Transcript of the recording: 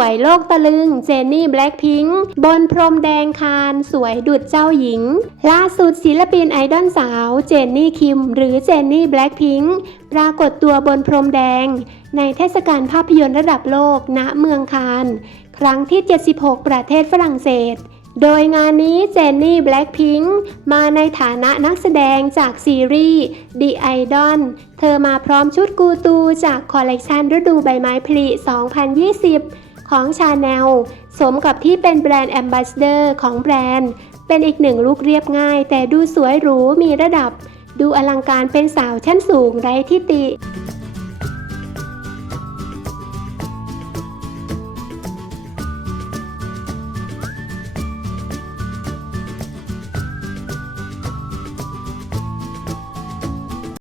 วยโลกตะลึง เจนนี่แบล็คพิงค์บนพรมแดงคาน สวยดุดเจ้าหญิง ล่าสุดศิลปินไอดอลสาว เจนนี่คิม หรือเจนนี่แบล็คพิงค์ปรากฏตัวบนพรมแดง ในเทศกาลภาพยนตร์ระดับโลก ณ เมืองคาน ครั้งที่ 76 ประเทศฝรั่งเศสโดยงานนี้เจนนี่แบล็คพิงค์มาในฐานะนักแสดงจากซีรีส์ The Idol เธอมาพร้อมชุดกูตูจากคอลเลกชันฤดูใบไม้ผลิ 2020 ของชาแนลสมกับที่เป็นแบรนด์แอมบาสเดอร์ของแบรนด์ เป็นอีกหนึ่งลุคเรียบง่าย แต่ดูสวยหรูมีระดับ ดูอลังการเป็นสาวชั้นสูงไร้ที่ติ